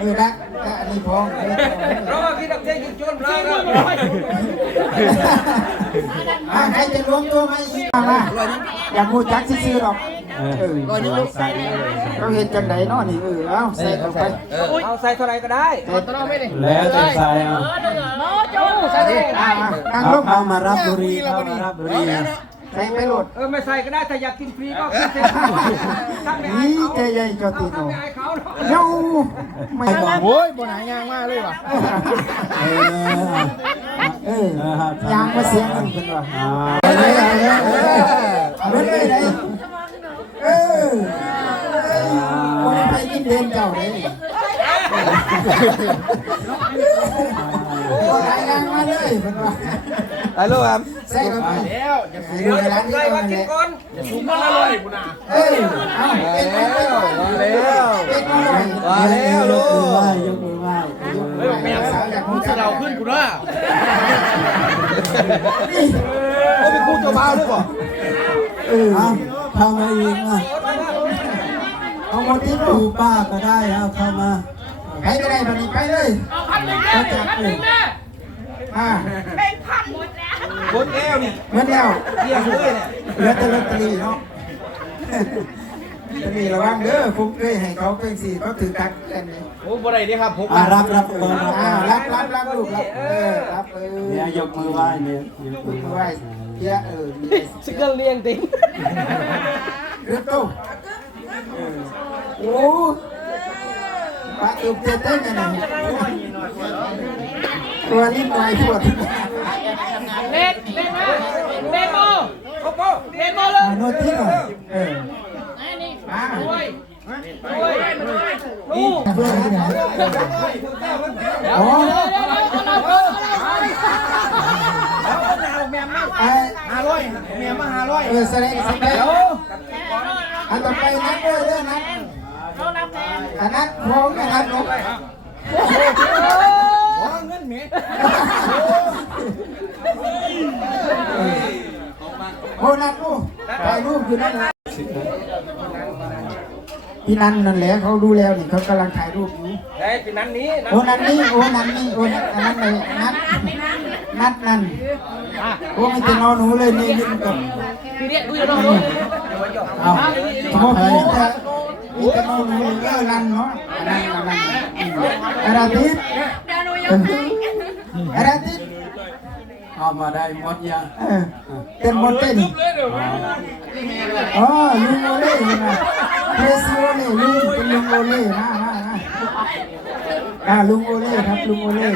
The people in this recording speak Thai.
ออนะนะอันนี้เพราะว่าพี่ดับเทยุดจนเลยให้จะรวมตัวไหมอย่ามูจักซื่อหรอก ร้อยนึงใส่เลยเราเห็นจังไหนเนาะนี่เออเอาใส่เข้าไปเอาใส่เท่าไรก็ได้ใส่ตัวเราไม่ได้แล้วจะใส่เอาอ่าทางเอาลูกเข้ามารับบุรีเข้ามารับบุรีใส่ไปโหลด เออไม่ใส่ก็ได้ถ้าอยากกินฟรีก็กินฟรีทำไม่อายนี่เขาใจใหญ่จอตีโนทำไม่อายเขาเนาะเย้าไม่บอกโอ้ยบนหายางมากเลยว่ะเออเออยางมาเสียงกันเป็นว่าอ่าเอาเลยเอาเลยเอาเลย ไปกินเดินเจ้าเลยโอ้ยยางมาเลยเป็นว่าไปลูกครับใส่เข้าไปแล้วจะเดี๋ยวจะผมใส่ว่ากินก่อนสูงมันละลอยกูนะเออเอาเป็นไปเป็นไปเป็นไปมาแล้วลูกมือไหว้ยกมือไหว้ยกมือเฮ้ยไหว้แม่มึงจะเราขึ้นกูนะโอ้เป็นคู่เจ้าบ่าวหรือเปล่าเออเอาเข้ามาอีกอะ เอาหมดที่ดูลูกป้าก็ได้เอาเข้ามาไปก็ได้บันนี้ไปเลยเอาจับเลยอ่าคนแก้วนี่เมื่อแล้วเที่ยงเลยเนี่ยเหลือแต่ลอตเตอรี่เนาะลอตเตอรี่ระวังเด้อฟุกเอ้ยให้เขาเป็นสี่เขาถือตักเล่นนี่โอ้บ่ได้ดิครับผมอ่ารับรับเบอร์รับอ่ารับรับรับลูกรับเออรับเออเนี่ยยกมือไหว้เนี่ยยกมือไหไหวว้เยอะเออชิคเกอร์เลี้ยงติงเรือโต โอ้ปลาตุกเต้นเต้นกันหน่อยตัวนี้หน่อยปวดเล่นเล่นมาเล่นโมโอ้โหเล่นโมเลยโน้ตที่หน่อยเออมาโอ้ยโอ้ยนี่เพื่อนที่ไหนโอ้ไอห้าร้อยเมียมาห้าร้อยเออแสดงแสดงอันต่อไปนัดด้วยเรื่องนัด อันนัดพร้อมนะครับลูกขอเงินเมียโอ้นัดลูกถ่ายรูปอยู่นั่นแหละพี่นันนั่นแหละเขาดูแล้วนี่เขากำลังถ่ายรูปอยู่ได้ปีนั้นนี้นะโอ้นันนี่โอ้นันนี่โอ้นันอันนั้นเลยนัดนัดนั่นโอ้ไม่จะนอนหนูเลยนี่นี่กับพี่เรียกดูอยู่น้องดูเอาโอ้โหแต่มีแต่นอน ยลันเนาะอันนั้นอันนั้นอาราทิตย์อาราทิตย์เอามาได้หมดยังเออเต็มหมดเต็มอ๋อลุงโอเล่นะเพสโอเล่ลุงเป็นลุงโอเล่นะนะนะอ่าลุงโอเล่ครับลุงโอเล่